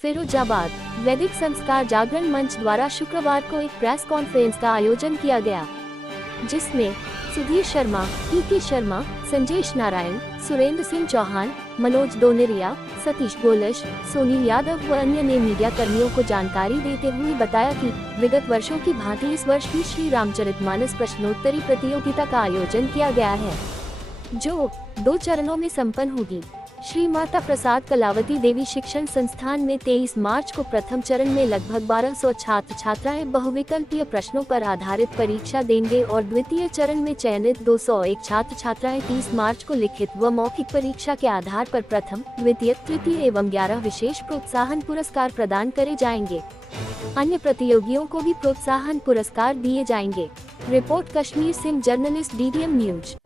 फिरोजाबाद वैदिक संस्कार जागरण मंच द्वारा शुक्रवार को एक प्रेस कॉन्फ्रेंस का आयोजन किया गया, जिसमें सुधीर शर्मा, पीके शर्मा, संजेश नारायण, सुरेंद्र सिंह चौहान, मनोज दोनेरिया, सतीश गोलश, सोनील यादव व अन्य ने मीडिया कर्मियों को जानकारी देते हुए बताया कि विगत वर्षों की भांति इस वर्ष भी श्री रामचरितमानस प्रश्नोत्तरी प्रतियोगिता का आयोजन किया गया है, जो 2 चरणों में संपन्न होगी। श्री माता प्रसाद कलावती देवी शिक्षण संस्थान में 23 मार्च को प्रथम चरण में लगभग 1200 छात्र छात्राएं बहुविकल्पीय प्रश्नों पर आधारित परीक्षा देंगे और द्वितीय चरण में चयनित 201 छात्र छात्राएं 30 मार्च को लिखित व मौखिक परीक्षा के आधार पर प्रथम, द्वितीय, तृतीय एवं 11 विशेष प्रोत्साहन पुरस्कार प्रदान करे जाएंगे। अन्य प्रतियोगियों को भी प्रोत्साहन पुरस्कार दिए जाएंगे। Report Kashmir Singh, journalist, DDM news.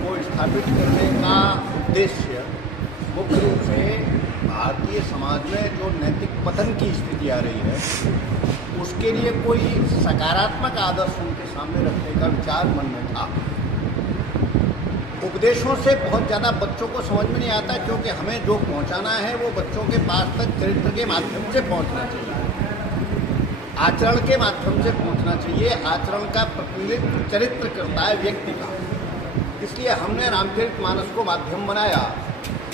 को स्थापित करने का उद्देश्य मुख्य रूप से भारतीय समाज में जो नैतिक पतन की स्थिति आ रही है, उसके लिए कोई सकारात्मक आदर्श उनके सामने रखने का विचार मन में था। उपदेशों से बहुत ज़्यादा बच्चों को समझ में नहीं आता, क्योंकि हमें जो पहुंचाना है वो बच्चों के पास तक चरित्र के माध्यम से पहुंचना चाहिए, आचरण के माध्यम से पहुंचना चाहिए। आचरण का प्रतिनिधित्व चरित्र करता है व्यक्ति का। इसलिए हमने रामचरितमानस को माध्यम बनाया,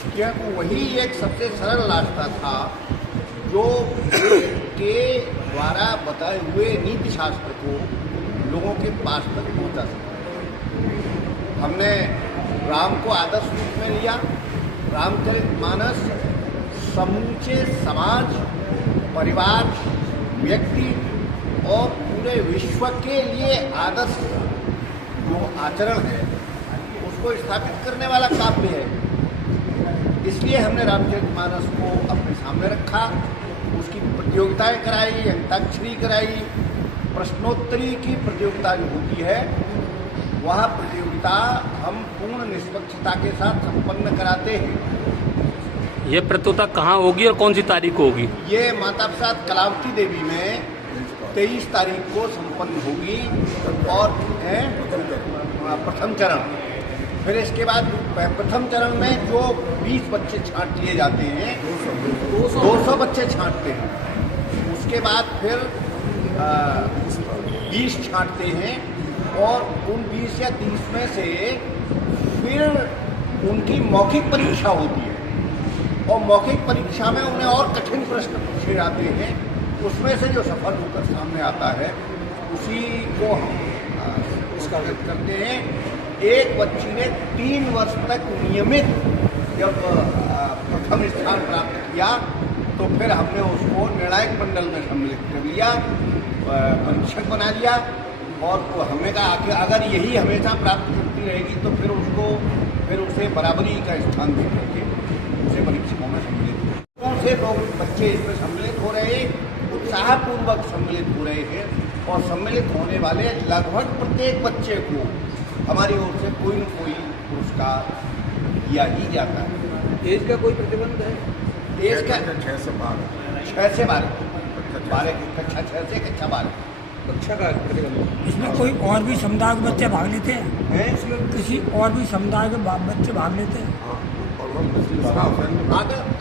क्योंकि वही एक सबसे सरल रास्ता था जो के द्वारा बताए हुए नीति शास्त्र को लोगों के पास तक पहुंचा सके। हमने राम को आदर्श रूप में लिया। रामचरितमानस समूचे समाज, परिवार, व्यक्ति और पूरे विश्व के लिए आदर्श जो आचरण है उसको स्थापित करने वाला काव्य है। इसलिए हमने रामचरितमानस को अपने सामने रखा, उसकी प्रतियोगिताएं कराई, अंताक्षरी कराई। प्रश्नोत्तरी की प्रतियोगिता जो होती है वह प्रतियोगिता हम पूर्ण निष्पक्षता के साथ संपन्न कराते हैं। ये प्रतियोगिता कहाँ होगी और कौन सी तारीख को होगी? ये माता प्रसाद कलावती देवी में 23 तारीख को संपन्न होगी और प्रथम चरण। फिर इसके बाद प्रथम चरण में जो 20 बच्चे छांट लिए जाते हैं, 200 बच्चे छांटते हैं। उसके बाद फिर 20 छांटते हैं और उन 20 या 30 में से फिर उनकी मौखिक परीक्षा होती है और मौखिक परीक्षा में उन्हें और कठिन प्रश्न पूछे जाते हैं। उसमें से जो सफल होकर सामने आता है उसी को हम पुरस्कृत करते हैं। एक बच्ची ने 3 वर्ष तक नियमित जब प्रथम स्थान प्राप्त किया तो फिर हमने उसको निर्णायक मंडल में सम्मिलित कर लिया, परीक्षक बना लिया और हमने कहा कि अगर यही हमेशा प्राप्त करती रहेगी तो फिर उसे बराबरी का स्थान दे करके उसे परीक्षकों में सम्मिलित कौन से लोग बच्चे इसमें सम्मिलित हो रहे हैं, उत्साहपूर्वक सम्मिलित हो रहे हैं और सम्मिलित होने वाले लगभग प्रत्येक बच्चे को हमारी ओर से कोई न कोई पुरस्कार दिया ही जाता है। एज का कोई प्रतिबंध है? एज का 6 से 12 कक्षा 6 से कक्षा 12 कक्षा का प्रतिबंध। इसमें कोई और भी समुदाय के बच्चे भाग लेते हैं? इसमें किसी और भी समुदाय के बच्चे भाग लेते हैं?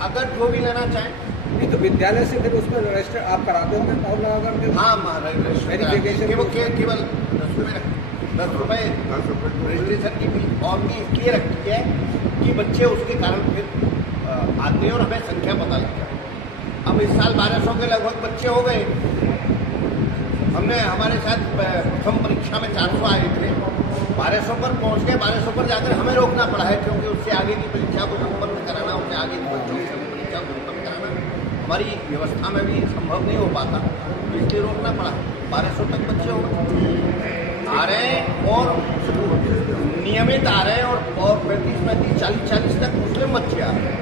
अगर जो भी लेना चाहें। नहीं तो विद्यालय से फिर उसमें रजिस्टर आप कराते होंगे और लगा करके? हाँ, केवल 10 रुपये रजिस्ट्रेशन की फीस और भी इसलिए रखी है कि बच्चे उसके कारण फिर आते हैं और हमें संख्या पता लग जाए। अब इस साल 1200 के लगभग बच्चे हो गए। हमने हमारे साथ प्रथम परीक्षा में 400 आए थे, 1200 पर पहुंच गए। 1200 पर जाकर हमें रोकना पड़ा है, क्योंकि उससे आगे की परीक्षा को संपन्न कराना, उससे आगे की बच्चों की परीक्षा को संपन्न कराना हमारी व्यवस्था में भी संभव नहीं हो पाता, तो इसलिए रोकना पड़ा। 1200 तक बच्चे आ रहे हैं और नियमित आ रहे हैं और 35-40 तक मुस्लिम बच्चे आ रहे हैं।